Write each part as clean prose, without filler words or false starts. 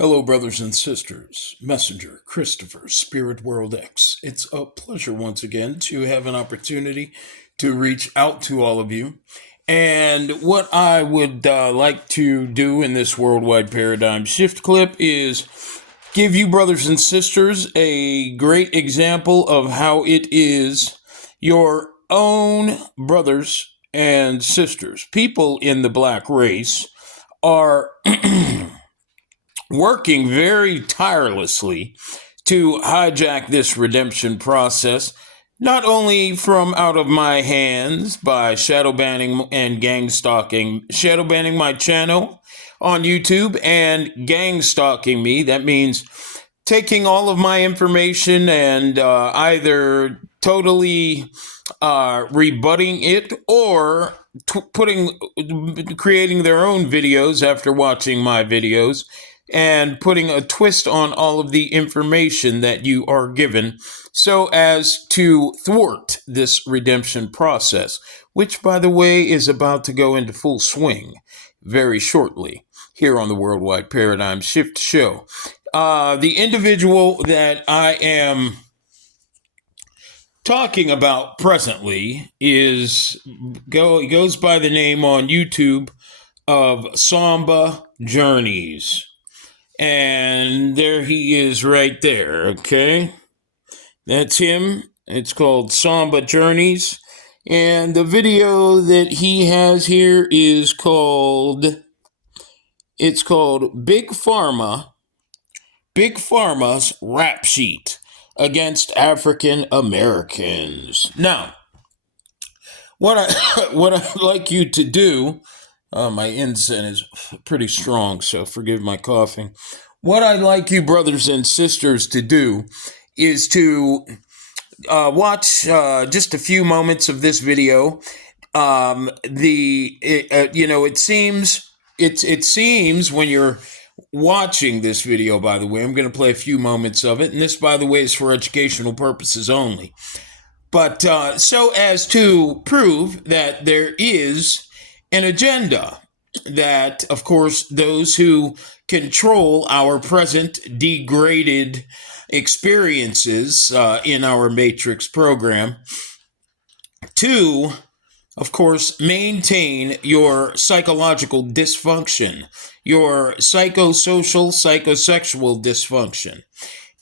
Hello, brothers and sisters. Messenger, Christopher, Spirit World X. It's a pleasure once again to have an opportunity to reach out to all of you. And what I would like to do in this worldwide paradigm shift clip is give you, brothers and sisters, a great example of how it is your own brothers and sisters, people in the black race, are working very tirelessly to hijack this redemption process, not only from out of my hands by shadow banning and gang stalking, shadow banning my channel on YouTube and gang stalking me. That means taking all of my information and either totally rebutting it or creating their own videos after watching my videos and putting a twist on all of the information that you are given so as to thwart this redemption process, which, by the way, is about to go into full swing very shortly here on the Worldwide Paradigm Shift Show. The individual that I am talking about presently goes by the name on YouTube of Samba Journeys. And there he is right there, okay? That's him. It's called Samba Journeys. And the video that he has here is called Big Pharma's Rap Sheet Against African Americans. Now, what I'd like you to do, my incense is pretty strong, so forgive my coughing. What I'd like you, brothers and sisters, to do is to watch just a few moments of this video. It seems when you're watching this video, by the way, I'm going to play a few moments of it, and this, by the way, is for educational purposes only. But so as to prove that there is an agenda that, of course, those who control our present degraded experiences in our Matrix program to, of course, maintain your psychological dysfunction, your psychosocial, psychosexual dysfunction.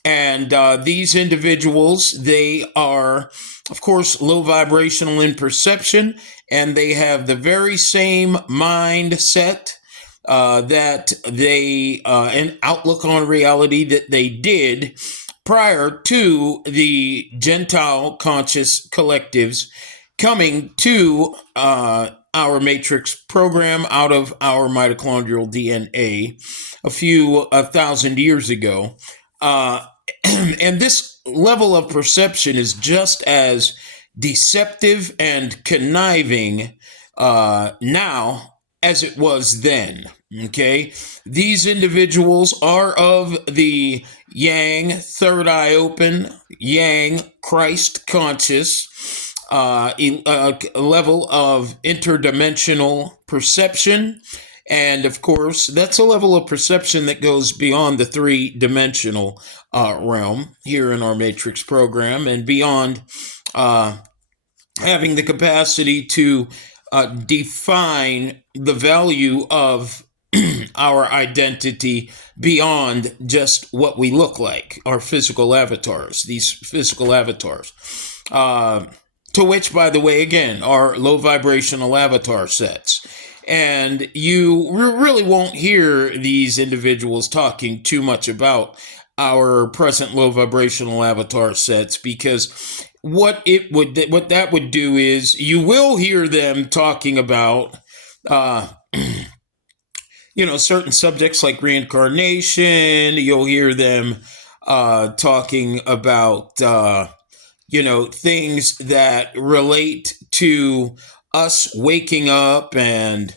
And these individuals, they are, of course, low vibrational in perception, and they have the very same mindset that they, an outlook on reality that they did prior to the Gentile conscious collectives coming to our Matrix program out of our mitochondrial DNA a few thousand years ago. And this level of perception is just as deceptive and conniving now as it was then. Okay, these individuals are of the Yang, third eye open, Yang, Christ conscious level of interdimensional perception. And of course, that's a level of perception that goes beyond the three-dimensional realm here in our Matrix program and beyond having the capacity to define the value of our identity beyond just what we look like, our physical avatars, these physical avatars. To which, by the way, again, are low vibrational avatar sets. And you really won't hear these individuals talking too much about our present low vibrational avatar sets, because what that would do is you will hear them talking about certain subjects like reincarnation. You'll hear them talking about things that relate to us waking up and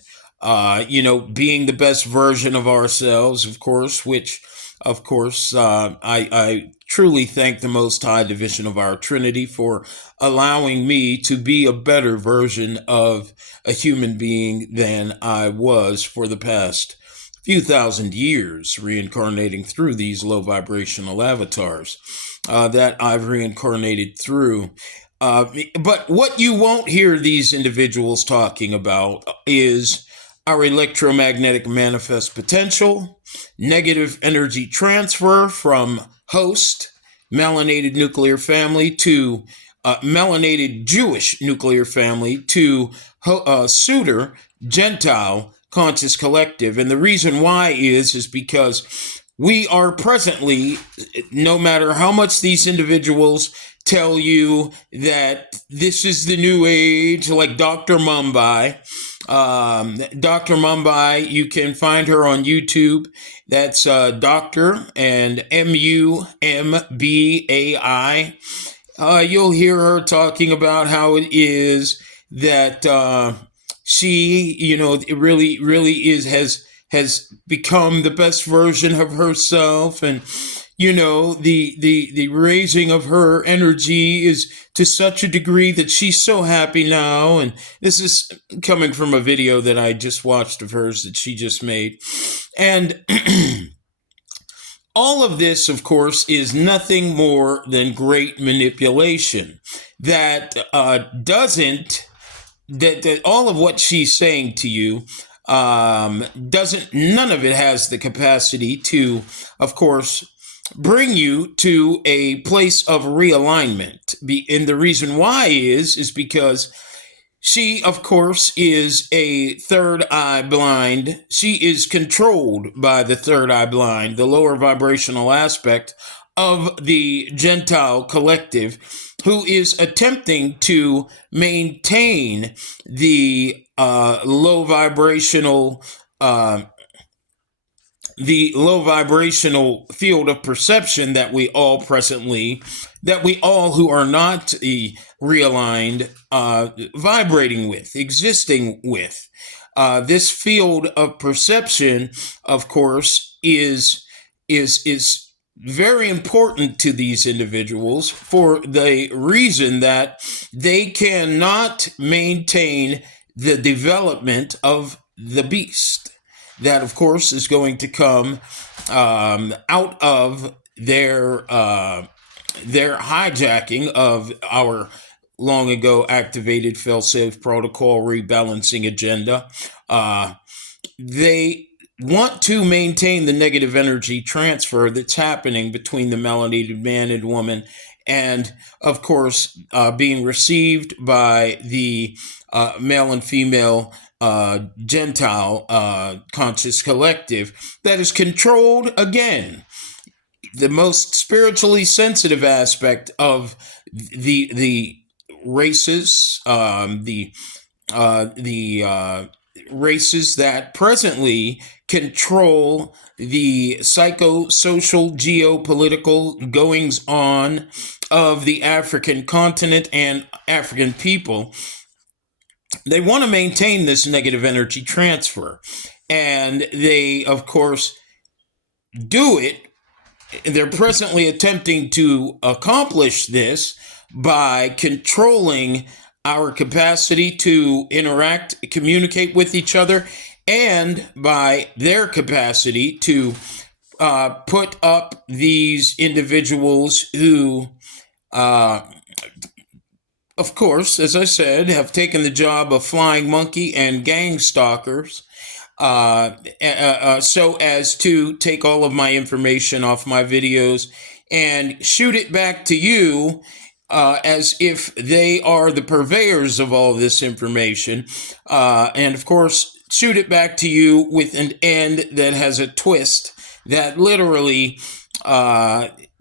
being the best version of ourselves, of course, which, of course, I truly thank the Most High Division of our Trinity for allowing me to be a better version of a human being than I was for the past few thousand years reincarnating through these low vibrational avatars that I've reincarnated through. But what you won't hear these individuals talking about is our electromagnetic manifest potential, negative energy transfer from host, melanated nuclear family, to melanated Jewish nuclear family, to suitor, Gentile conscious collective. And the reason why is because we are presently, no matter how much these individuals tell you that this is the new age, like Dr. Mumbai. Dr. Mumbai, you can find her on YouTube. That's Dr. and Mumbai. You'll hear her talking about how it is that she, it really has become the best version of herself, and the raising of her energy is to such a degree that she's so happy now. And this is coming from a video that I just watched of hers that she just made. And all of this, of course, is nothing more than great manipulation that doesn't, that all of what she's saying to you none of it has the capacity to, of course, bring you to a place of realignment. And the reason why is because she, of course, is a third eye blind. She is controlled by the third eye blind, the lower vibrational aspect of the Gentile collective, who is attempting to maintain the low vibrational field of perception that we all who are not realigned, vibrating with, existing with. This field of perception, of course, is very important to these individuals for the reason that they cannot maintain the development of the beast. That, of course, is going to come out of their hijacking of our long ago activated fail-safe protocol rebalancing agenda. They want to maintain the negative energy transfer that's happening between the melanated man and woman, and of course being received by the male and female Gentile conscious collective that is controlled, again, the most spiritually sensitive aspect of the races, the races that presently control the psychosocial geopolitical goings on of the African continent and African people. They want to maintain this negative energy transfer, and they, of course, do it. They're presently attempting to accomplish this by controlling our capacity to interact, communicate with each other, and by their capacity to put up these individuals who, of course, as I said, have taken the job of flying monkey and gang stalkers, so as to take all of my information off my videos and shoot it back to you as if they are the purveyors of all this information. And of course, shoot it back to you with an end that has a twist that literally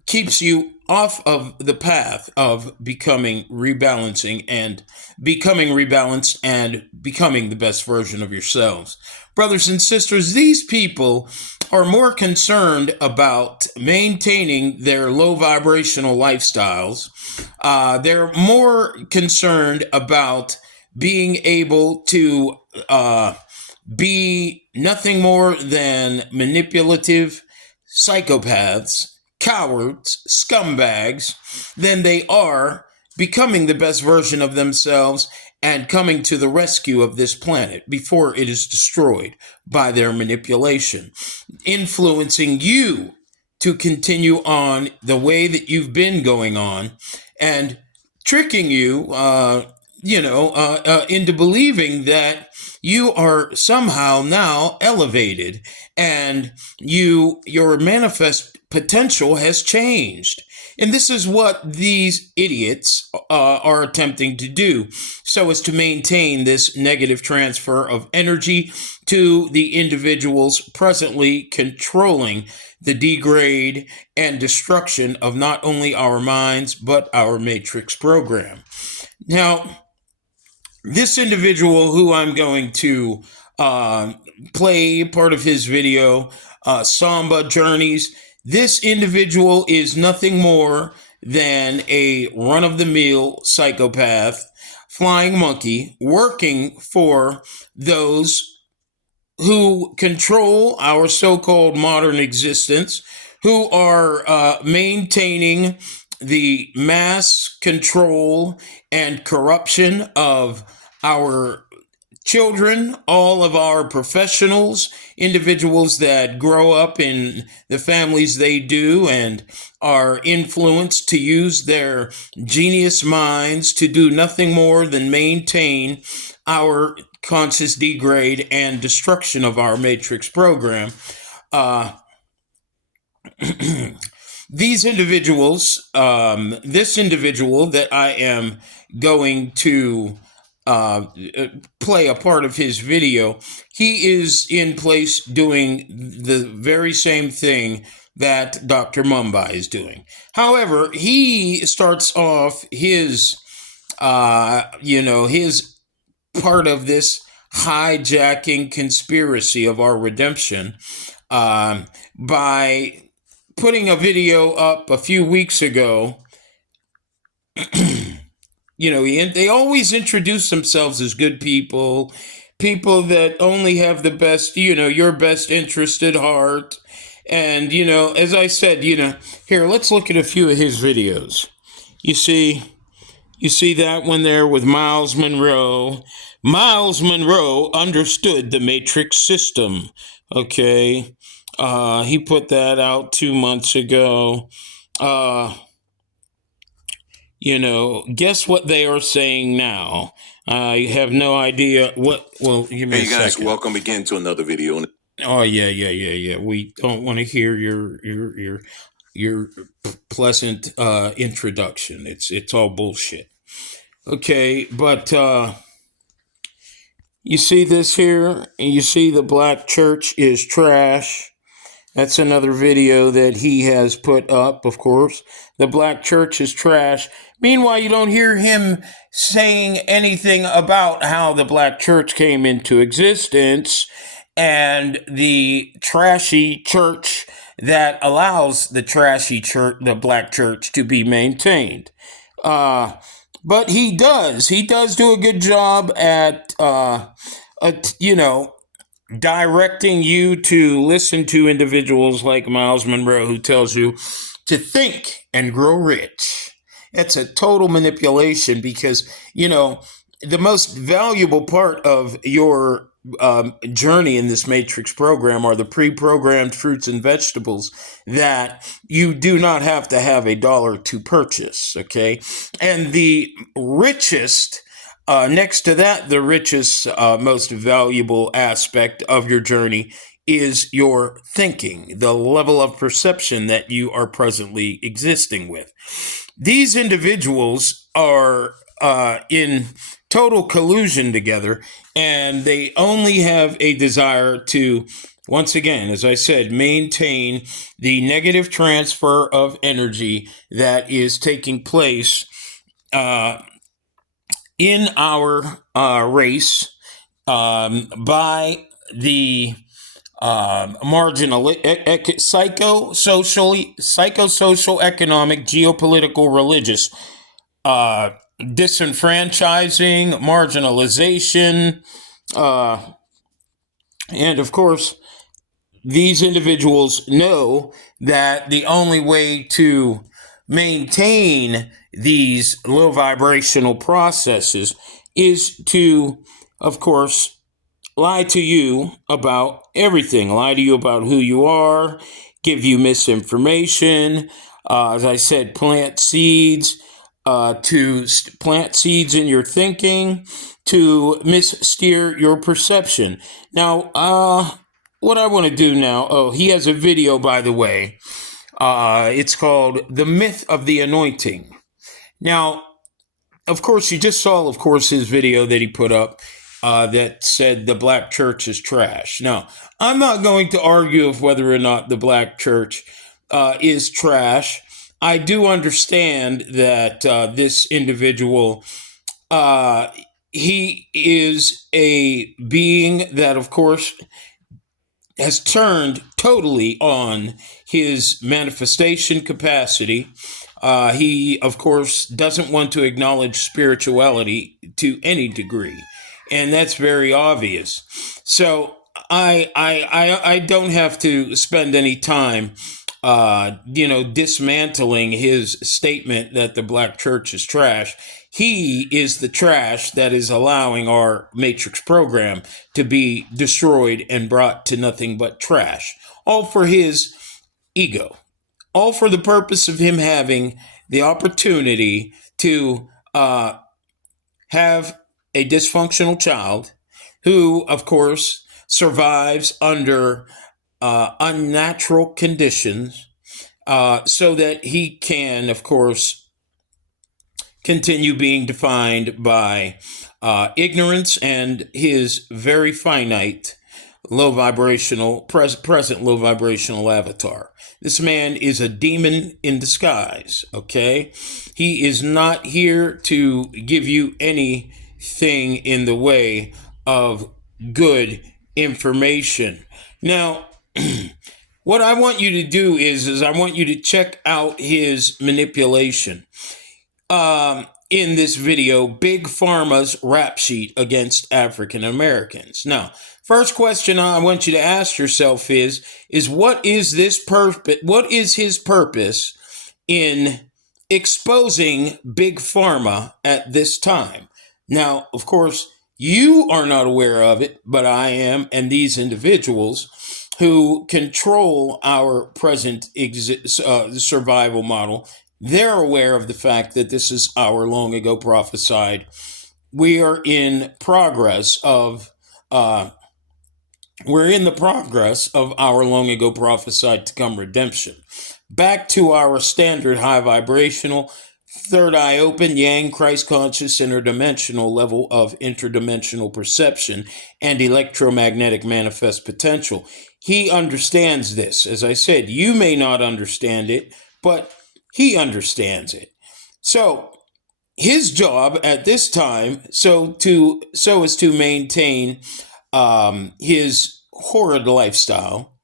keeps you off of the path of becoming rebalancing and becoming rebalanced and becoming the best version of yourselves. Brothers and sisters, these people are more concerned about maintaining their low vibrational lifestyles. They're more concerned about being able to be nothing more than manipulative psychopaths, cowards, scumbags, than they are becoming the best version of themselves and coming to the rescue of this planet before it is destroyed by their manipulation, influencing you to continue on the way that you've been going on, and tricking you, into believing that you are somehow now elevated and your manifest potential has changed. And this is what these idiots are attempting to do, so as to maintain this negative transfer of energy to the individuals presently controlling the degrade and destruction of not only our minds, but our matrix program. Now, this individual who I'm going to play part of his video, Samba Journeys, this individual is nothing more than a run-of-the-mill psychopath, flying monkey, working for those who control our so-called modern existence, who are maintaining the mass control and corruption of our children, all of our professionals, individuals that grow up in the families they do and are influenced to use their genius minds to do nothing more than maintain our conscious degrade and destruction of our matrix program. These individuals, this individual that I am going to play a part of his video, he is in place doing the very same thing that Dr. Mumbai is doing. However, he starts off his, his part of this hijacking conspiracy of our redemption by putting a video up a few weeks ago. They always introduce themselves as good people that only have the best, your best interest at heart. And, as I said, here, let's look at a few of his videos. You see that one there with Miles Monroe. Miles Monroe understood the matrix system. Okay. He put that out 2 months ago. Guess what they are saying now? I have no idea what. Well, give me a second. Hey guys, welcome again to another video. Oh yeah. We don't want to hear your pleasant introduction. It's all bullshit. Okay, but you see this here? You see the black church is trash. That's another video that he has put up, of course. The black church is trash. Meanwhile, you don't hear him saying anything about how the black church came into existence and the trashy church that allows the trashy church, the black church, to be maintained. But he does do a good job at, directing you to listen to individuals like Miles Monroe, who tells you to think and grow rich. It's a total manipulation because, the most valuable part of your journey in this matrix program are the pre-programmed fruits and vegetables that you do not have to have $1 to purchase. Okay. And the richest, next to that, the richest, most valuable aspect of your journey is your thinking, the level of perception that you are presently existing with. These individuals are in total collusion together, and they only have a desire to, once again, as I said, maintain the negative transfer of energy that is taking place in our race by the marginal, psychosocial, economic, geopolitical, religious, disenfranchising, marginalization, and of course, these individuals know that the only way to maintain these low vibrational processes is to, of course, lie to you about everything, lie to you about who you are, give you misinformation. As I said, plant seeds, plant seeds in your thinking, to missteer your perception. Now, what I want to do now, he has a video, by the way. It's called The Myth of the Anointing. Now, of course, you just saw, of course, his video that he put up that said the black church is trash. Now, I'm not going to argue of whether or not the black church is trash. I do understand that this individual, he is a being that, of course, has turned totally on his manifestation capacity. He, of course, doesn't want to acknowledge spirituality to any degree, and that's very obvious. So I don't have to spend any time, dismantling his statement that the black church is trash. He is the trash that is allowing our Matrix program to be destroyed and brought to nothing but trash. All for his ego. All for the purpose of him having the opportunity to have a dysfunctional child who, of course, survives under unnatural conditions so that he can, of course, continue being defined by ignorance and his very finite low vibrational present low vibrational avatar. This man is a demon in disguise. Okay, he is not here to give you anything in the way of good information. Now, what I want you to do is I want you to check out his manipulation in this video, Big Pharma's rap sheet against African Americans. Now, first question I want you to ask yourself is what is this purpose? What is his purpose in exposing Big Pharma at this time? Now, of course, you are not aware of it, but I am, and these individuals who control our present survival model, they're aware of the fact that this is our long ago prophesied. We are in progress of our long ago prophesied to come redemption. Back to our standard high vibrational, third eye open, yang, Christ conscious, interdimensional level of interdimensional perception and electromagnetic manifest potential. He understands this. As I said, you may not understand it, but he understands it. So his job at this time, so as to maintain his horrid lifestyle,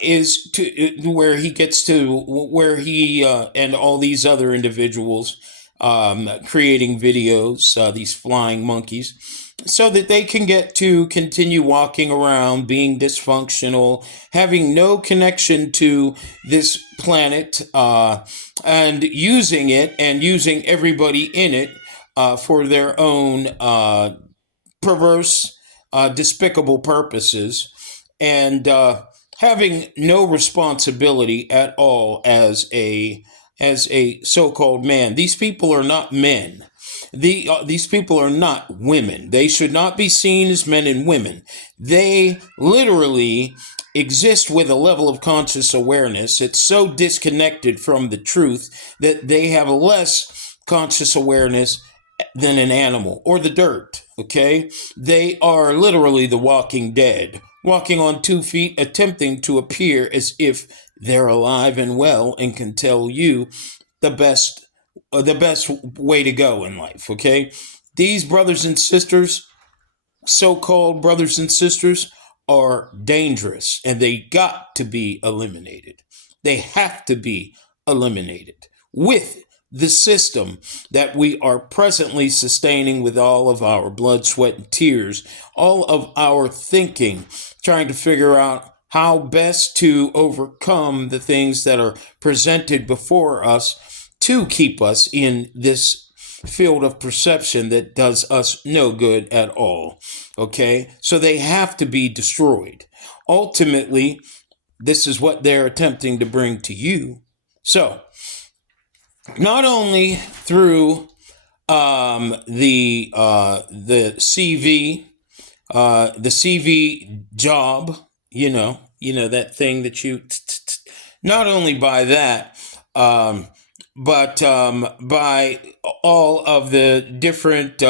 is to where he gets to where he and all these other individuals creating videos, these flying monkeys, so that they can get to continue walking around, being dysfunctional, having no connection to this planet, and using it and using everybody in it for their own perverse, despicable purposes, and having no responsibility at all as a so-called man. These people are not men. These people are not women. They should not be seen as men and women. They literally exist with a level of conscious awareness. It's so disconnected from the truth that they have a less conscious awareness than an animal or the dirt. Okay? They are literally the walking dead, walking on 2 feet, attempting to appear as if they're alive and well and can tell you the best way to go in life. Okay, these brothers and sisters, so-called brothers and sisters, are dangerous, and they got to be eliminated. They have to be eliminated with the system that we are presently sustaining with all of our blood, sweat, and tears, all of our thinking, trying to figure out how best to overcome the things that are presented before us to keep us in this field of perception that does us no good at all. Okay? So they have to be destroyed. Ultimately, this is what they're attempting to bring to you. So, not only through the CV, the CV job, that thing that you. Not only by that, but by all of the different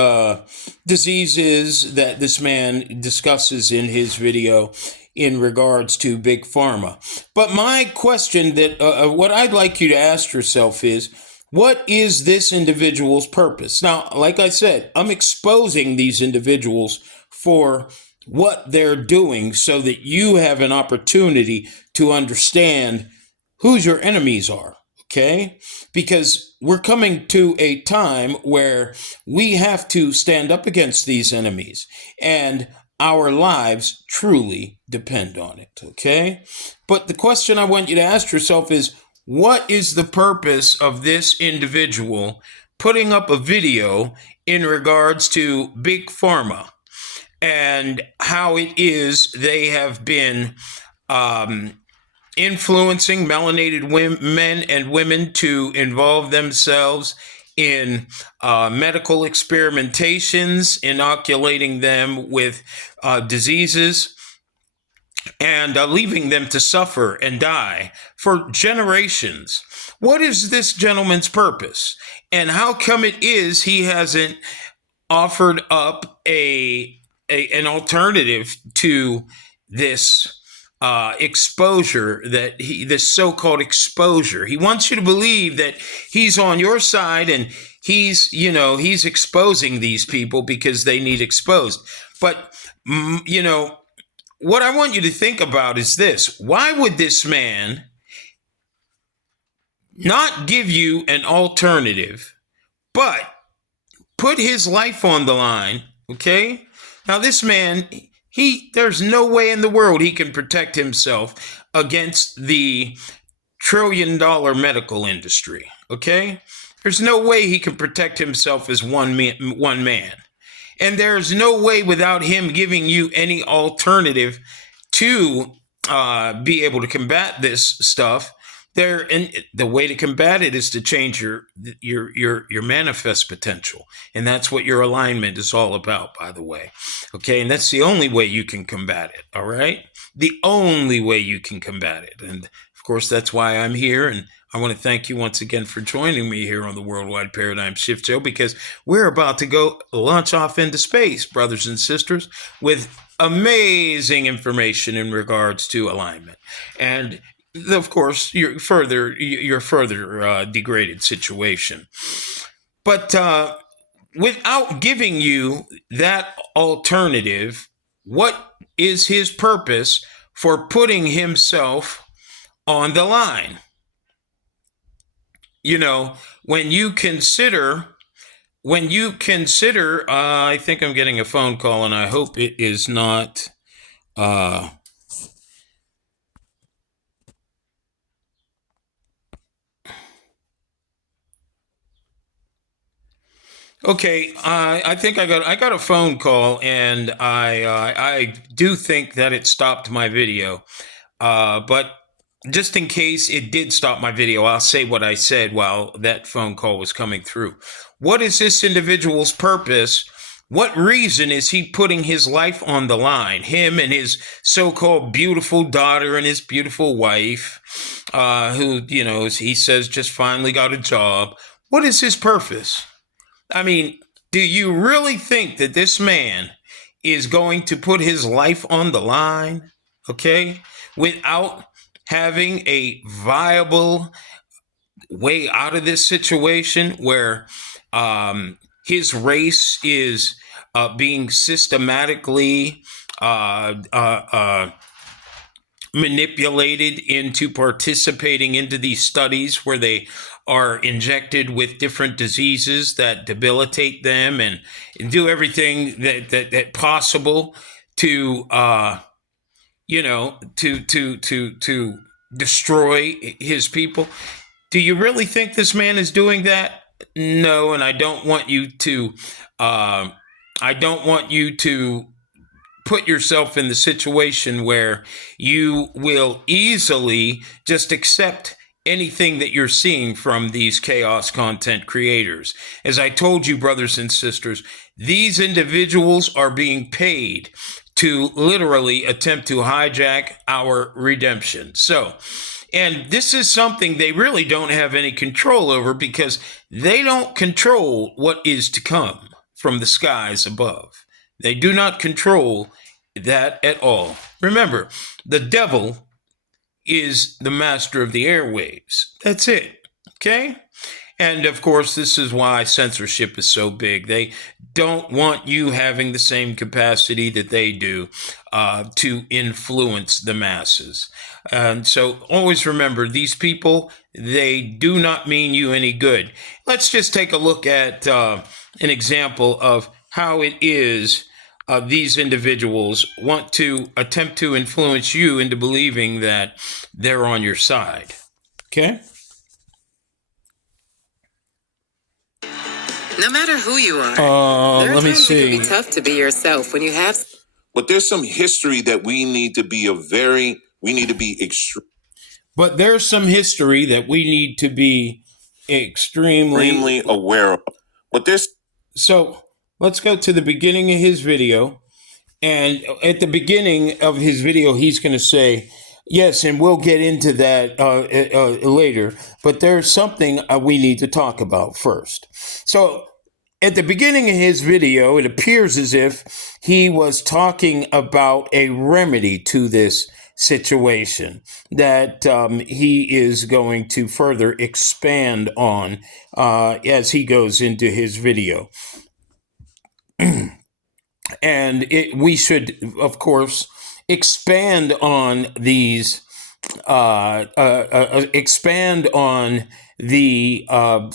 diseases that this man discusses in his video in regards to big pharma. But my question that what I'd like you to ask yourself is, what is this individual's purpose? Now, like I said, I'm exposing these individuals for what they're doing so that you have an opportunity to understand who your enemies are. Okay? Because we're coming to a time where we have to stand up against these enemies, and our lives truly depend on it. Okay? But the question I want you to ask yourself is, what is the purpose of this individual putting up a video in regards to big pharma and how it is they have been influencing melanated men and women to involve themselves in medical experimentations, inoculating them with diseases, and leaving them to suffer and die for generations? What is this gentleman's purpose? And how come it is he hasn't offered up an alternative to this exposure, this so-called exposure? He wants you to believe that he's on your side and he's exposing these people because they need exposed. But what I want you to think about is this: why would this man not give you an alternative, but put his life on the line? Okay? Now, this man, there's no way in the world he can protect himself against the trillion-dollar medical industry. Okay? There's no way he can protect himself as one man. And there's no way without him giving you any alternative to be able to combat this stuff. And the way to combat it is to change your manifest potential, and that's what your alignment is all about, by the way. Okay, and that's the only way you can combat it. All right, the only way you can combat it, and of course that's why I'm here. And I want to thank you once again for joining me here on the Worldwide Paradigm Shift Show, because we're about to go launch off into space, brothers and sisters, with amazing information in regards to alignment. And of course, your further degraded situation. But without giving you that alternative, what is his purpose for putting himself on the line? When you consider, I think I'm getting a phone call, and I hope it is not. Okay, I think I got a phone call, and I do think that it stopped my video. But just in case it did stop my video, I'll say what I said while that phone call was coming through. What is this individual's purpose? What reason is he putting his life on the line? Him and his so-called beautiful daughter and his beautiful wife, who, he says just finally got a job. What is his purpose? I mean, do you really think that this man is going to put his life on the line, okay, without having a viable way out of this situation where his race is being systematically manipulated into participating into these studies where they are injected with different diseases that debilitate them, and do everything that possible to to destroy his people? Do you really think this man is doing that? know, and I don't want you to. I don't want you to put yourself in the situation where you will easily just accept anything that you're seeing from these chaos content creators. As I told you, brothers and sisters, these individuals are being paid to literally attempt to hijack our redemption. So, and this is something they really don't have any control over because they don't control what is to come from the skies above. They do not control that at all. Remember, the devil is the master of the airwaves. That's it. Okay? And of course, this is why censorship is so big. They don't want you having the same capacity that they do to influence the masses. And so always remember, these people, they do not mean you any good. Let's just take a look at an example of how it is these individuals want to attempt to influence you into believing that they're on your side. Okay? No matter who you are, there are times it can be tough to be yourself when you have. But there's some history that we need to be But there's some history that we need to be extremely aware of. But there's So let's go to the beginning of his video. And at the beginning of his video, he's going to say, yes, and we'll get into that later, but there's something we need to talk about first. So at the beginning of his video, it appears as if he was talking about a remedy to this situation that he is going to further expand on as he goes into his video. And we should, of course, expand on these, expand on the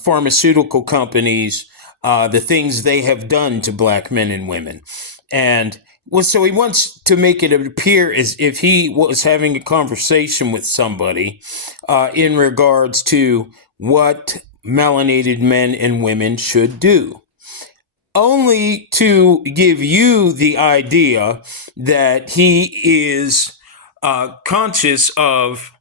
pharmaceutical companies, the things they have done to black men and women. And so he wants to make it appear as if he was having a conversation with somebody in regards to what melanated men and women should do, only to give you the idea that he is conscious of,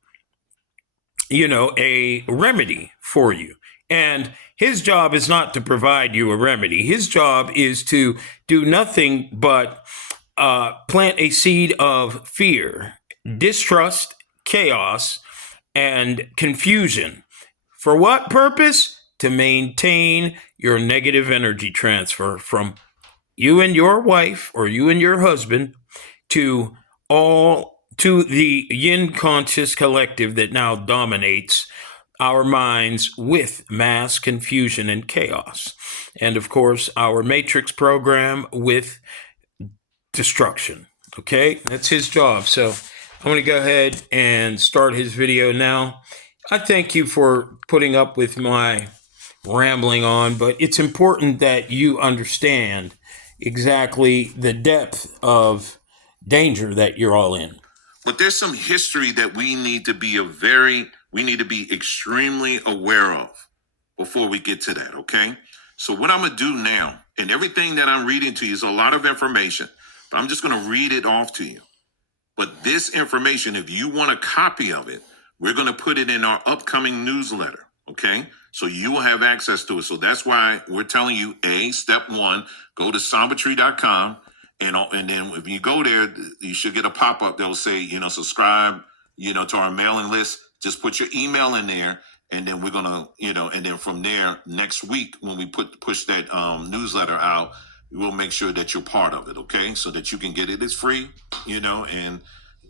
a remedy for you. And his job is not to provide you a remedy. His job is to do nothing but plant a seed of fear, distrust, chaos, and confusion. For what purpose? To maintain your negative energy transfer from you and your wife or you and your husband to the yin conscious collective that now dominates our minds with mass confusion and chaos. And of course, our matrix program with destruction. Okay, that's his job. So I'm going to go ahead and start his video now. I thank you for putting up with my rambling on, but it's important that you understand exactly the depth of danger that you're all in. But there's some history that we need to be extremely aware of before we get to that, okay? So what I'm going to do now, and everything that I'm reading to you is a lot of information, but I'm just going to read it off to you. But this information, if you want a copy of it, we're going to put it in our upcoming newsletter, okay? So you will have access to it. So that's why we're telling you, step one, go to sombertree.com. And then if you go there, you should get a pop-up that'll say, subscribe, to our mailing list. Just put your email in there. And then we're going to, and then from there, next week, when we push that newsletter out, we'll make sure that you're part of it, okay? So that you can get it. It's free, and,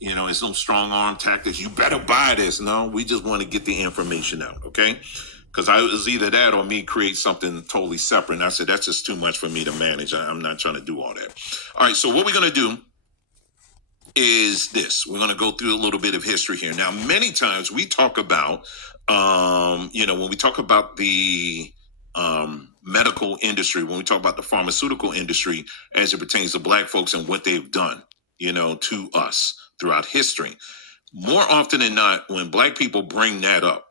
it's no strong arm tactics. You better buy this. No, we just want to get the information out, okay? Because it was either that or me create something totally separate. And I said, that's just too much for me to manage. I'm not trying to do all that. All right, so what we're going to do is this. We're going to go through a little bit of history here. Now, many times we talk about, when we talk about the medical industry, when we talk about the pharmaceutical industry as it pertains to black folks and what they've done, to us throughout history. More often than not, when black people bring that up,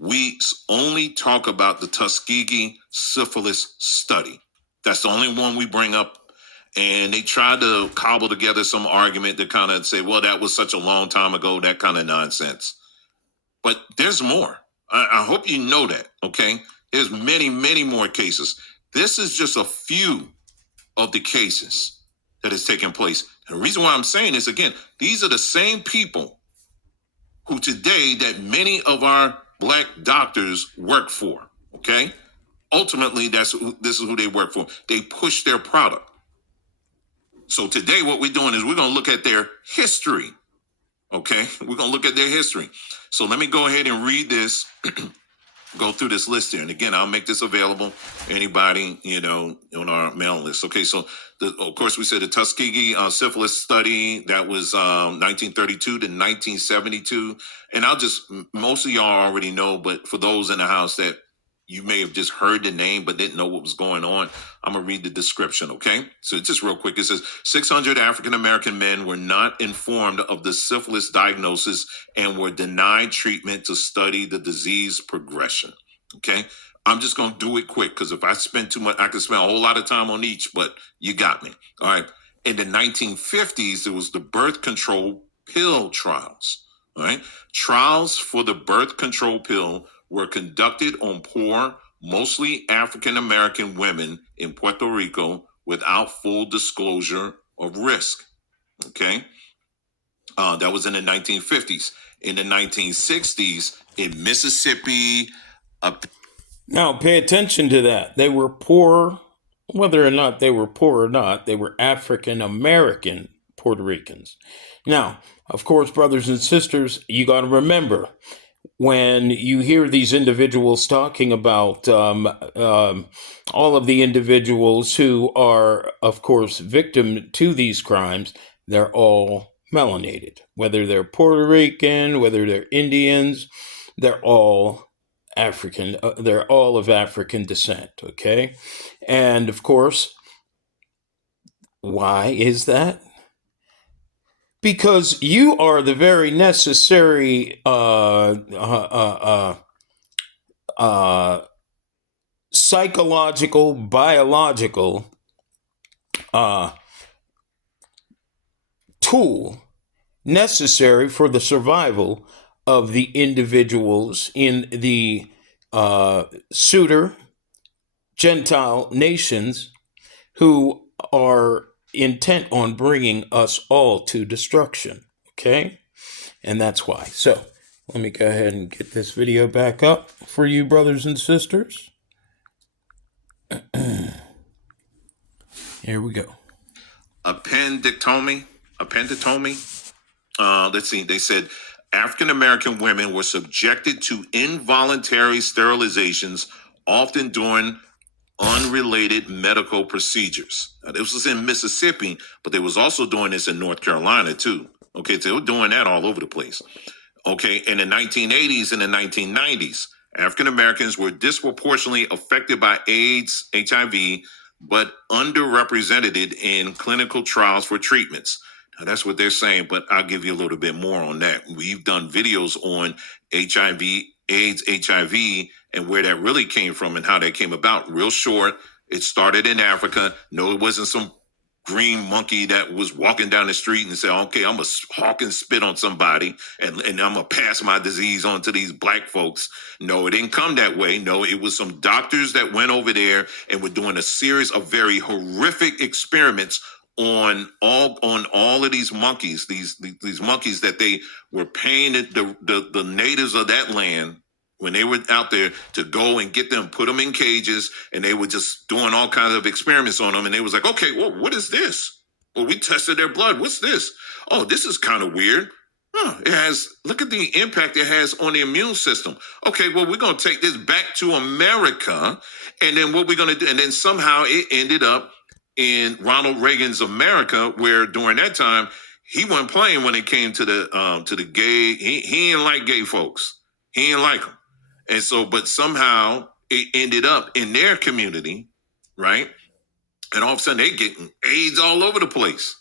we only talk about the Tuskegee syphilis study. That's the only one we bring up. And they try to cobble together some argument to kind of say, well, that was such a long time ago, that kind of nonsense. But there's more. I hope you know that, okay? There's many, many more cases. This is just a few of the cases that has taken place. And the reason why I'm saying this, again, these are the same people who today that many of our black doctors work for, okay? Ultimately, this is who they work for. They push their product. So today what we're doing is we're going to look at their history, okay? We're going to look at their history. So let me go ahead and read this, go through this list here. And again, I'll make this available to anybody, on our mailing list. Okay, so of course we said the Tuskegee syphilis study, that was 1932 to 1972. And most of y'all already know, but for those in the house that you may have just heard the name but didn't know what was going on, I'm going to read the description, okay? So just real quick, it says 600 African-American men were not informed of the syphilis diagnosis and were denied treatment to study the disease progression, okay? I'm just going to do it quick because if I spend too much, I could spend a whole lot of time on each, but you got me, all right? In the 1950s, there was the birth control pill trials, all right? Trials for the birth control pill were conducted on poor, mostly African-American women in Puerto Rico without full disclosure of risk, okay? That was in the 1950s. In the 1960s, in Mississippi... Now, pay attention to that. They were poor, whether or not they were poor or not, they were African-American Puerto Ricans. Now, of course, brothers and sisters, you got to remember, when you hear these individuals talking about all of the individuals who are, of course, victim to these crimes, they're all melanated. Whether they're Puerto Rican, whether they're Indians, they're all African. They're all of African descent, okay? And, of course, why is that? Because you are the very necessary psychological, biological tool necessary for the survival of the individuals in the suitor Gentile nations who are intent on bringing us all to destruction, okay? And that's why. So let me go ahead and get this video back up for you, brothers and sisters. Here we go. Appendectomy. Let's see. They said African-American women were subjected to involuntary sterilizations, often during unrelated medical procedures. Now, this was in Mississippi, but they was also doing this in North Carolina too. Okay, so they were doing that all over the place. Okay, in the 1980s and the 1990s, African Americans were disproportionately affected by AIDS, HIV, but underrepresented in clinical trials for treatments. Now, that's what they're saying, but I'll give you a little bit more on that. We've done videos on HIV, AIDS, HIV, and where that really came from and how that came about. Real short, it started in Africa. No, it wasn't some green monkey that was walking down the street and said, okay, I'm going to hawk and spit on somebody and I'm going to pass my disease on to these black folks. No, it didn't come that way. No, it was some doctors that went over there and were doing a series of very horrific experiments on all of these monkeys, these monkeys that they were paying the natives of that land when they were out there to go and get them, put them in cages, and they were just doing all kinds of experiments on them. And they was like, okay, well, what is this? Well, we tested their blood. What's this? Oh, this is kind of weird. Look at the impact it has on the immune system. Okay, well, we're going to take this back to America. And then what we're going to do, and then somehow it ended up in Ronald Reagan's America, where during that time, he wasn't playing when it came to the gay. He didn't like gay folks. He didn't like them. And so, but somehow it ended up in their community, right? And all of a sudden they getting AIDS all over the place,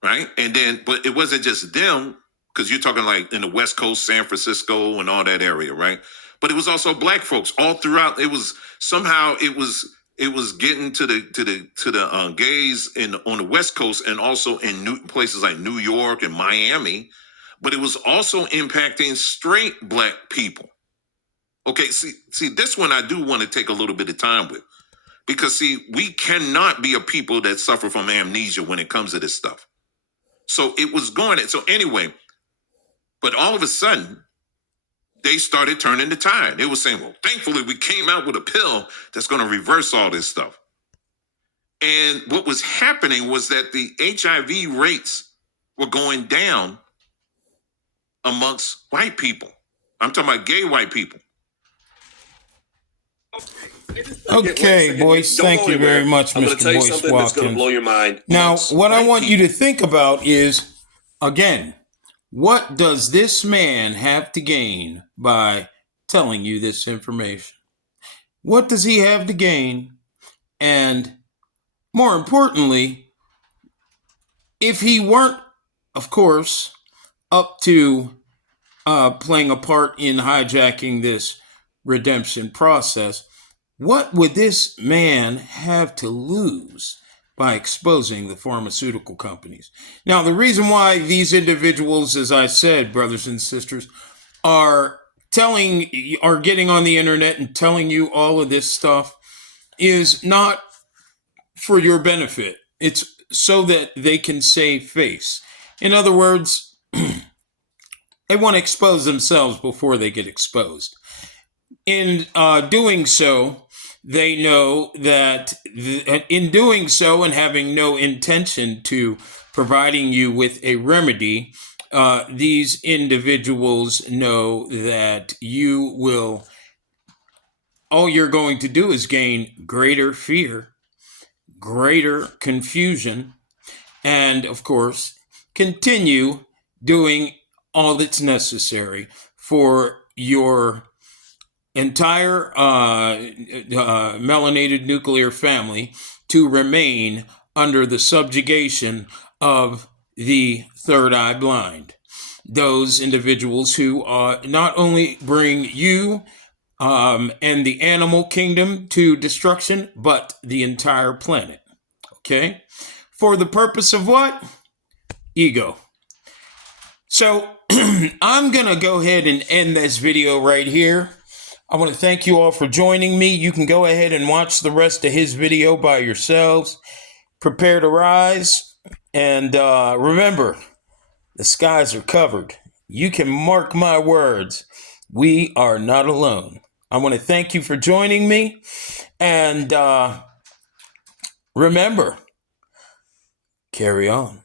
right? And then, but it wasn't just them, because you're talking like in the West Coast, San Francisco and all that area, right? but it was also black folks all throughout. It was somehow it was getting to the gays on the West Coast and also in places like New York and Miami, but it was also impacting straight black people. Okay, see, this one I do want to take a little bit of time with, because see, we cannot be a people that suffer from amnesia when it comes to this stuff. So it was going. So anyway, but all of a sudden, they started turning the tide. They were saying, well, thankfully we came out with a pill that's going to reverse all this stuff. And what was happening was that the HIV rates were going down amongst white people. I'm talking about gay white people. Okay, boys, thank you very much, I'm going Mr. to tell you Boyce something that's going to Watkins. blow your mind. Now, what I want you to think about is, again, what does this man have to gain by telling you this information? What does he have to gain? And more importantly, if he weren't, of course, up to playing a part in hijacking this redemption process, what would this man have to lose by exposing the pharmaceutical companies? Now, the reason why these individuals, as I said, brothers and sisters, are getting on the internet and telling you all of this stuff is not for your benefit. It's so that they can save face. In other words, they want to expose themselves before they get exposed. In doing so, they know that in doing so and having no intention to providing you with a remedy, these individuals know that all you're going to do is gain greater fear, greater confusion, and of course, continue doing all that's necessary for your entire melanated nuclear family to remain under the subjugation of the third eye blind. Those individuals who not only bring you and the animal kingdom to destruction, but the entire planet. Okay? For the purpose of what? Ego. So I'm going to go ahead and end this video right here. I want to thank you all for joining me. You can go ahead and watch the rest of his video by yourselves. Prepare to rise. And remember, the skies are covered. You can mark my words. We are not alone. I want to thank you for joining me. And remember, carry on.